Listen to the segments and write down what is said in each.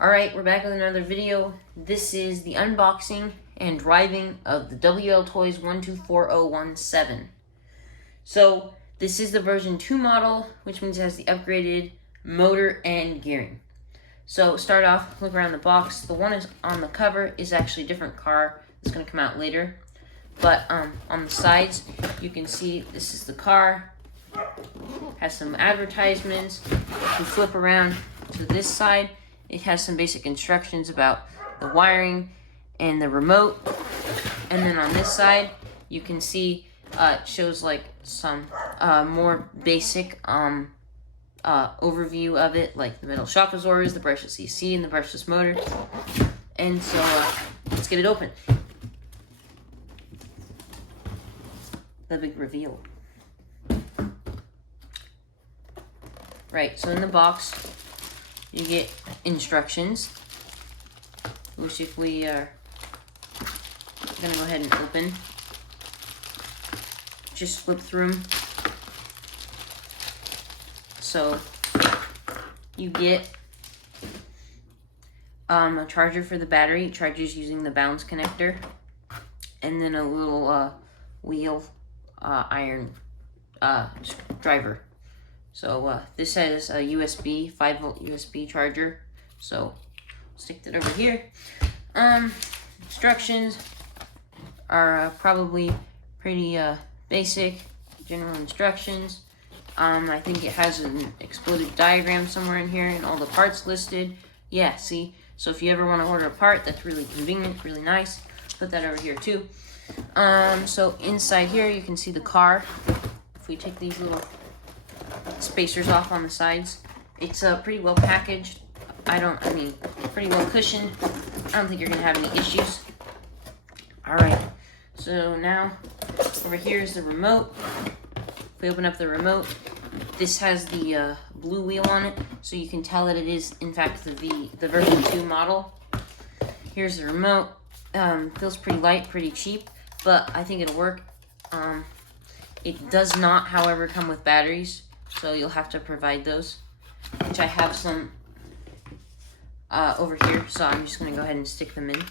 Alright, we're back with another video. This is the unboxing and driving of the WLtoys 124017. So, this is the version 2 model, which means it has the upgraded motor and gearing. So, start off, look around the box. The one is on the cover is actually a different car that's going to come out later. But on the sides, you can see this is the car. Has some advertisements. If you flip around to this side, it has some basic instructions about the wiring and the remote. And then on this side, you can see it shows like some more basic overview of it, like the metal shock absorbers, the brushless EC, and the brushless motor. And so let's get it open. The big reveal. Right, so in the box, you get instructions, which if we are going to go ahead and open, just flip through them. So you get a charger for the battery. It charges using the bounce connector, and then a little wheel iron driver. So this has a USB, 5-volt USB charger. So stick that over here. Instructions are probably pretty basic, general instructions. I think it has an exploded diagram somewhere in here and all the parts listed. Yeah, see? So if you ever want to order a part, that's really convenient, really nice. Put that over here too. So inside here you can see the car. If we take these little spacers off on the sides, it's pretty well packaged. Pretty well cushioned. I don't think you're gonna have any issues. Alright, so now over here is the remote. If we open up the remote, this has the blue wheel on it, so you can tell that it is in fact the version 2 model. Here's the remote. Feels pretty light, pretty cheap, but I think it'll work. It does not, however, come with batteries, so you'll have to provide those, which I have some over here, so I'm just going to go ahead and stick them in.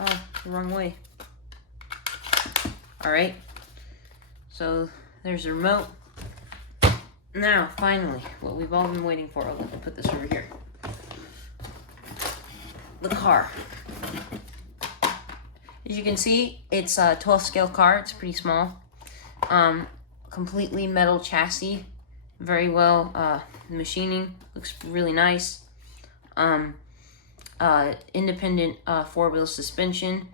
Oh, the wrong way. Alright, so there's the remote. Now, finally, what we've all been waiting for. Let me put this over here. The car. As you can see, it's a 12 scale car. It's pretty small. Completely metal chassis. Very well machining. Looks really nice. Independent 4-wheel suspension.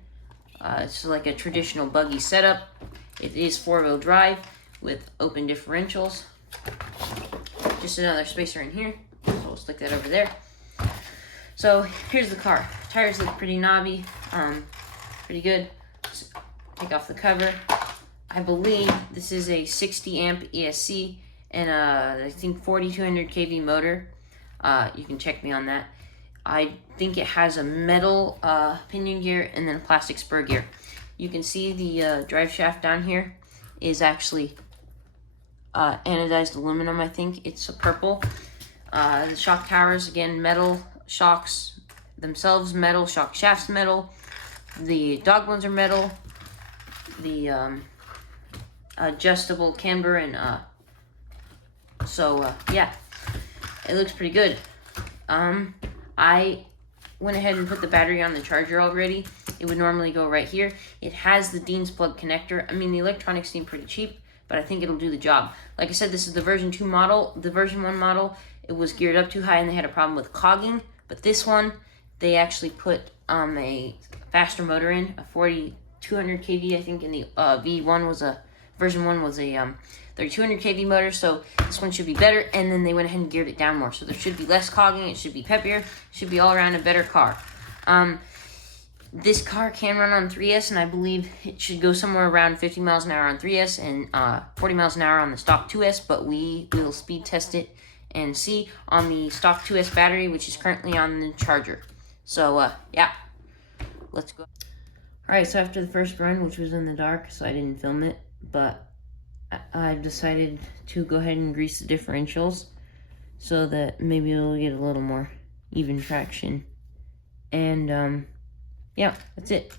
It's like a traditional buggy setup. It is 4-wheel drive with open differentials. Just another spacer in here, so we'll stick that over there. So here's the car. Tires look pretty knobby, pretty good. Just take off the cover. I believe this is a 60 amp ESC and I think 4200 kV motor. You can check me on that. I think it has a metal pinion gear and then a plastic spur gear. You can see the drive shaft down here is actually anodized aluminum. I think it's a purple. The shock towers, again, metal. Shocks themselves metal. Shock shafts metal. The dog ones are metal. The adjustable camber and yeah, it looks pretty good. I went ahead and put the battery on the charger already. It would normally go right here. It has the Dean's plug connector. I mean, the electronics seem pretty cheap, but I think it'll do the job. Like I said, this is the version 2 model. The version 1 model, it was geared up too high and they had a problem with cogging. But this one, they actually put a faster motor in, a 4200 kV, I think, and the V1 was version 1 was a 3200 kV motor, so this one should be better, and then they went ahead and geared it down more. So there should be less cogging, it should be peppier, it should be all around a better car. This car can run on 3S, and I believe it should go somewhere around 50 miles an hour on 3S and 40 miles an hour on the stock 2S, but we will speed test it and see on the stock 2S battery, which is currently on the charger. So, yeah, let's go. Alright, so after the first run, which was in the dark, so I didn't film it, but I've decided to go ahead and grease the differentials so that maybe it'll get a little more even traction. And yeah, that's it.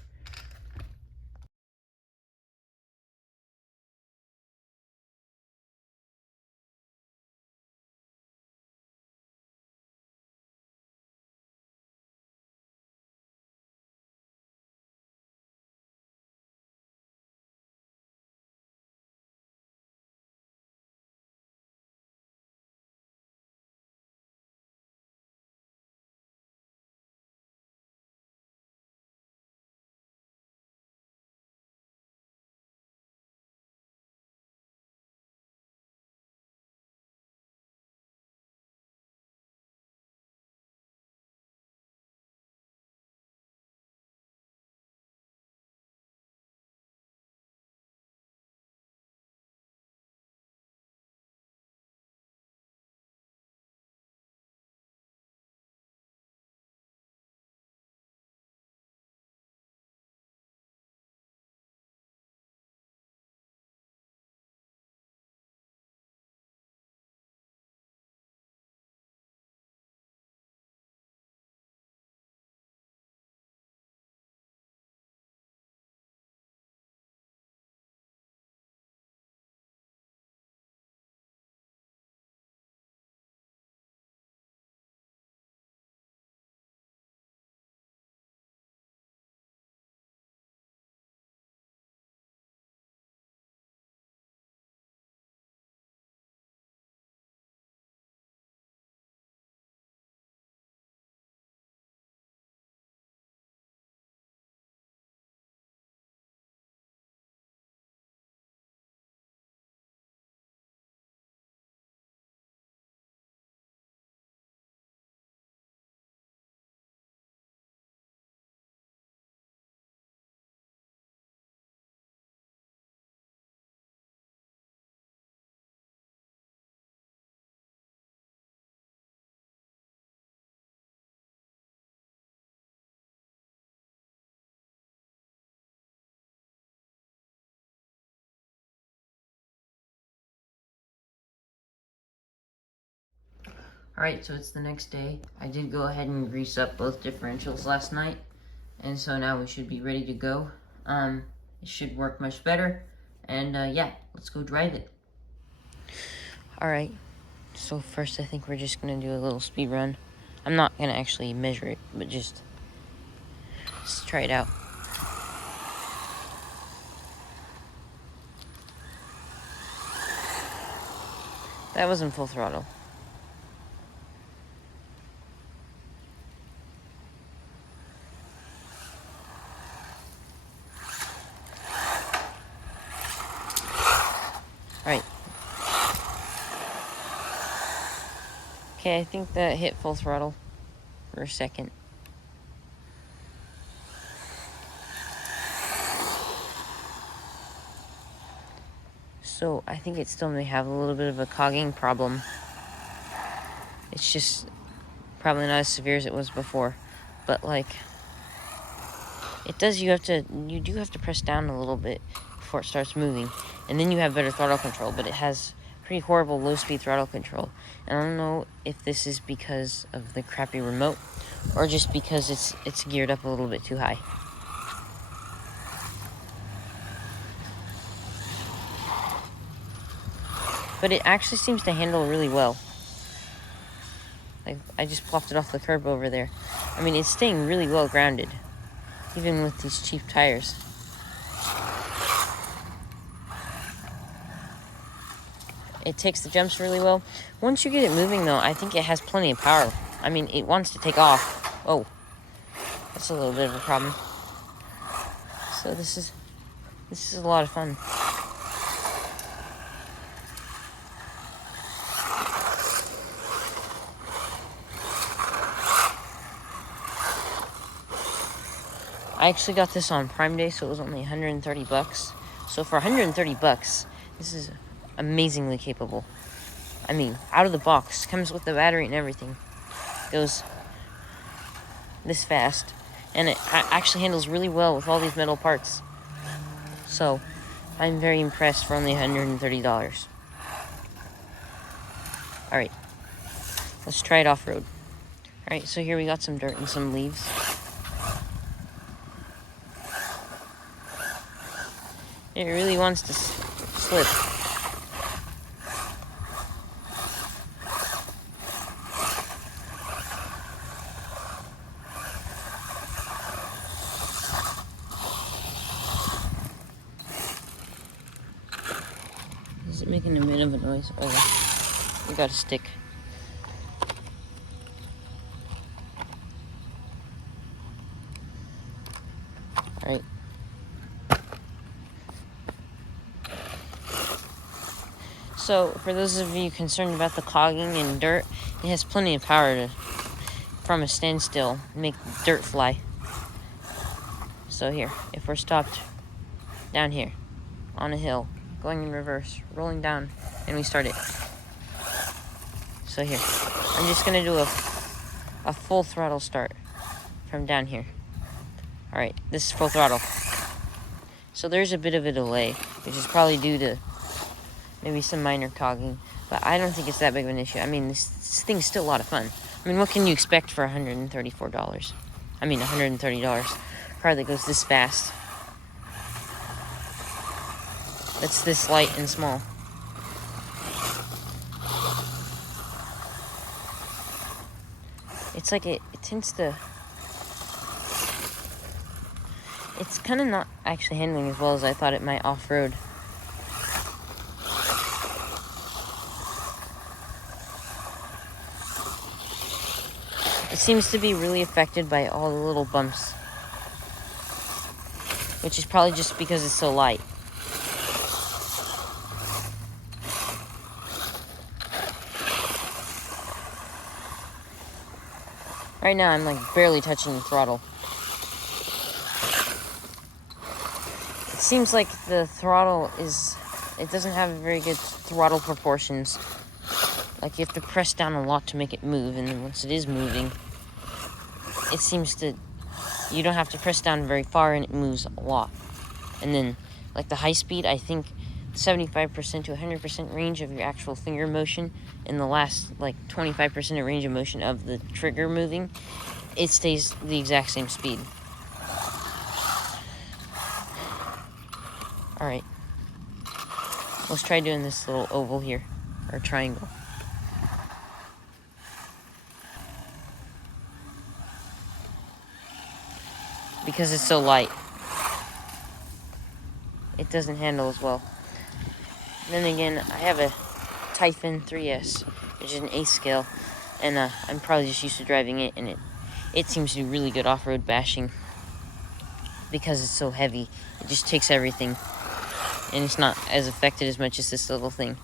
Alright, so it's the next day. I did go ahead and grease up both differentials last night, and so now we should be ready to go. It should work much better, and yeah, let's go drive it. Alright, so first I think we're just gonna do a little speed run. I'm not gonna actually measure it, but just let's try it out. That wasn't full throttle. Alright. Okay, I think that hit full throttle for a second. So I think it still may have a little bit of a cogging problem. It's just probably not as severe as it was before, but like it does. You do have to press down a little bit before it starts moving, and then you have better throttle control. But it has pretty horrible low-speed throttle control, and I don't know if this is because of the crappy remote or just because it's geared up a little bit too high. But it actually seems to handle really well. Like, I just plopped it off the curb over there. I mean, it's staying really well grounded, even with these cheap tires. It takes the jumps really well. Once you get it moving, though, I think it has plenty of power. I mean, it wants to take off. Oh, that's a little bit of a problem. So this is a lot of fun. I actually got this on Prime Day, so it was only 130 bucks. So for 130 bucks, this is amazingly capable. I mean, out of the box, comes with the battery and everything. Goes this fast. and it actually handles really well with all these metal parts. So I'm very impressed for only $130. Alright, let's try it off-road. Alright, so here we got some dirt and some leaves. It really wants to slip. Is it making a bit of a noise? Oh, we got a stick. Alright. So, for those of you concerned about the cogging and dirt, it has plenty of power to, from a standstill, make dirt fly. So here, if we're stopped down here, on a hill, going in reverse, rolling down, and we start it. So here, I'm just gonna do a full throttle start from down here. Alright, this is full throttle. So there's a bit of a delay, which is probably due to maybe some minor cogging, but I don't think it's that big of an issue. I mean, this thing's still a lot of fun. I mean, what can you expect for $134? I mean, $130. Car that goes this fast. That's this light and small. It's like it tends to... It's kind of not actually handling as well as I thought it might off-road. It seems to be really affected by all the little bumps, which is probably just because it's so light. Right now I'm like barely touching the throttle. It seems like the throttle it doesn't have very good throttle proportions. Like you have to press down a lot to make it move, and then once it is moving, it seems to, you don't have to press down very far and it moves a lot. And then like the high speed, I think 75% to 100% range of your actual finger motion, and the last like 25% of range of motion of the trigger moving, it stays the exact same speed. Alright, let's try doing this little oval here, or triangle. Because it's so light, it doesn't handle as well. Then again, I have a Typhon 3S, which is an 8th scale, and I'm probably just used to driving it, and it seems to do really good off-road bashing because it's so heavy. It just takes everything, and it's not as affected as much as this little thing.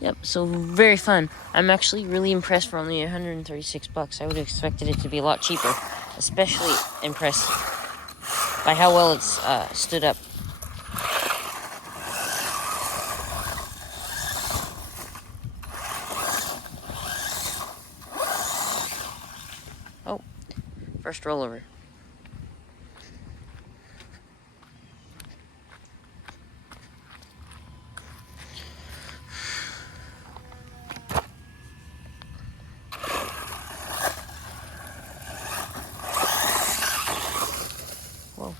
Yep, so very fun. I'm actually really impressed for only $136. I would have expected it to be a lot cheaper. Especially impressed by how well it's stood up. Oh, first rollover. Whoa.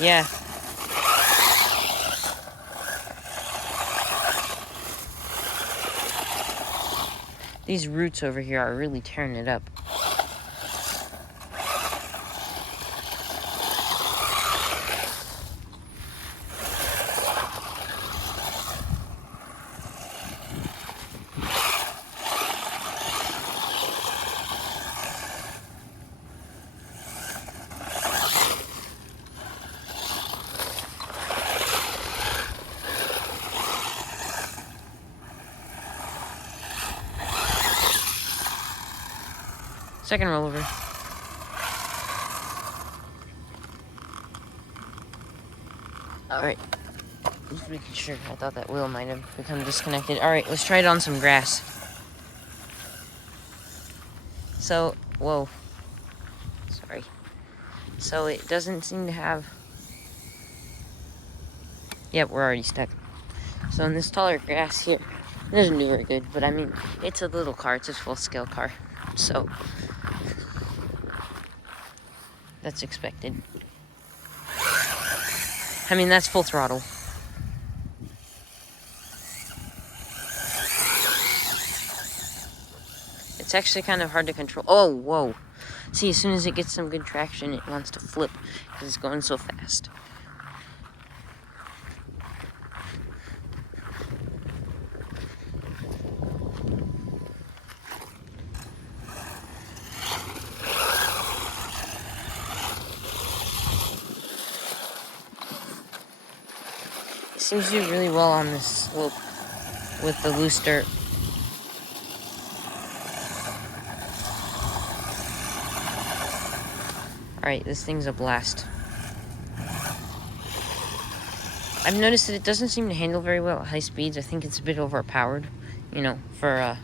Yeah. These roots over here are really tearing it up. Second rollover. Alright. Just making sure. I thought that wheel might have become disconnected. Alright, let's try it on some grass. So, whoa. Sorry. So it doesn't seem to have... Yep, we're already stuck. So in this taller grass here, it doesn't do very good, but I mean, it's a little car, it's a full-scale car. So, that's expected. I mean, that's full throttle. It's actually kind of hard to control. Oh, whoa. See, as soon as it gets some good traction, it wants to flip because it's going so fast. It seems to do really well on this slope with the loose dirt. Alright, this thing's a blast. I've noticed that it doesn't seem to handle very well at high speeds. I think it's a bit overpowered, you know, for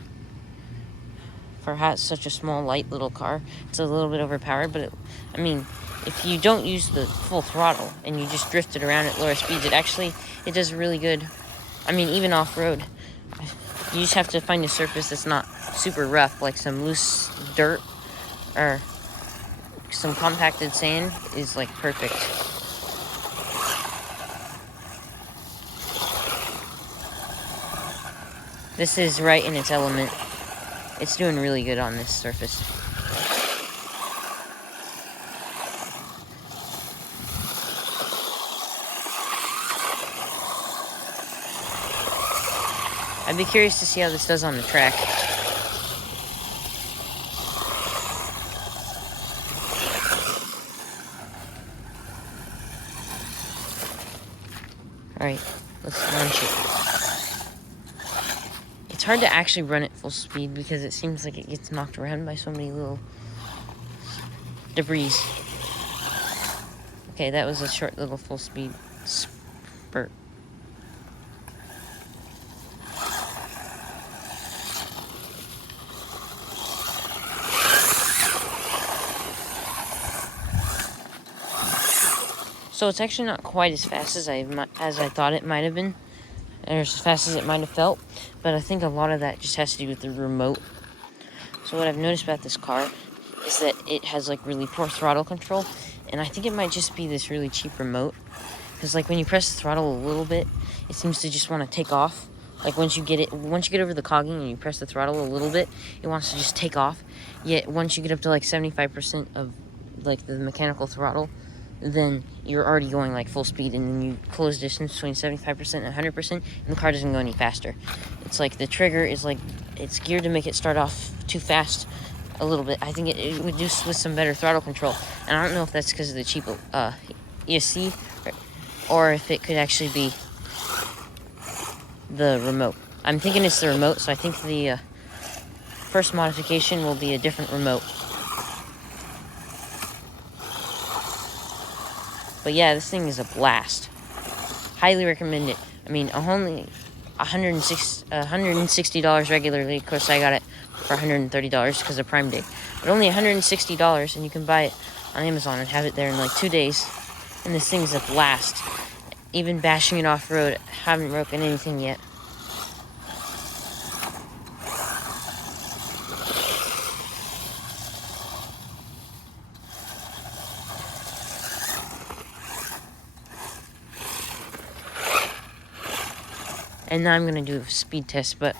such a small, light little car. It's a little bit overpowered, but I mean, if you don't use the full throttle and you just drift it around at lower speeds, it does really good. I mean, even off-road. You just have to find a surface that's not super rough, like some loose dirt or some compacted sand is like perfect. This is right in its element. It's doing really good on this surface. I'd be curious to see how this does on the track. Alright, let's launch it. It's hard to actually run at full speed because it seems like it gets knocked around by so many little debris. Okay, that was a short little full speed spurt. So it's actually not quite as fast as I thought it might have been, or as fast as it might have felt, but I think a lot of that just has to do with the remote. So what I've noticed about this car is that it has like really poor throttle control, and I think it might just be this really cheap remote, because like when you press the throttle a little bit, it seems to just want to take off. Like once you get over the cogging and you press the throttle a little bit, it wants to just take off. Yet once you get up to like 75% of like the mechanical throttle, then you're already going like full speed, and then you close distance between 75% and 100%, and the car doesn't go any faster. It's like the trigger is like, it's geared to make it start off too fast a little bit. I think it would do with some better throttle control, and I don't know if that's because of the cheap ESC, or if it could actually be the remote. I'm thinking it's the remote, so I think the first modification will be a different remote. But yeah, this thing is a blast. Highly recommend it. I mean, only $160 regularly. Of course, I got it for $130 because of Prime Day. But only $160, and you can buy it on Amazon and have it there in like 2 days. And this thing's a blast. Even bashing it off-road, haven't broken anything yet. And now I'm going to do a speed test, but...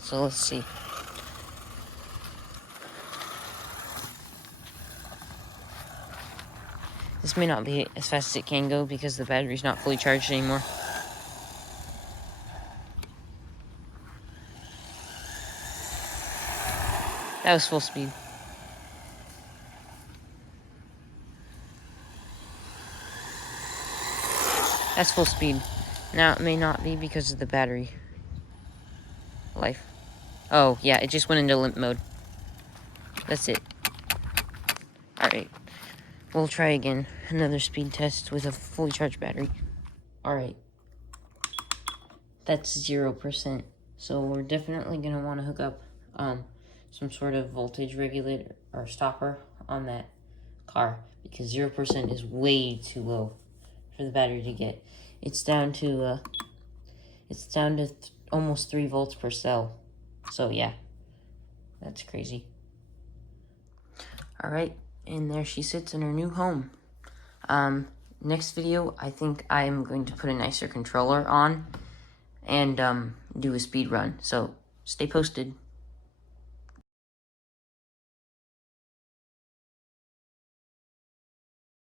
So let's see. This may not be as fast as it can go because the battery's not fully charged anymore. That was full speed. That's full speed. Now, it may not be because of the battery life. Oh, yeah, it just went into limp mode. That's it. Alright. We'll try again. Another speed test with a fully charged battery. Alright. That's 0%. So we're definitely going to want to hook up some sort of voltage regulator or stopper on that car, because 0% is way too low for the battery to get. It's down to almost 3 volts per cell. So yeah, that's crazy. All right, and there she sits in her new home. Next video, I think I'm going to put a nicer controller on and do a speed run. So stay posted.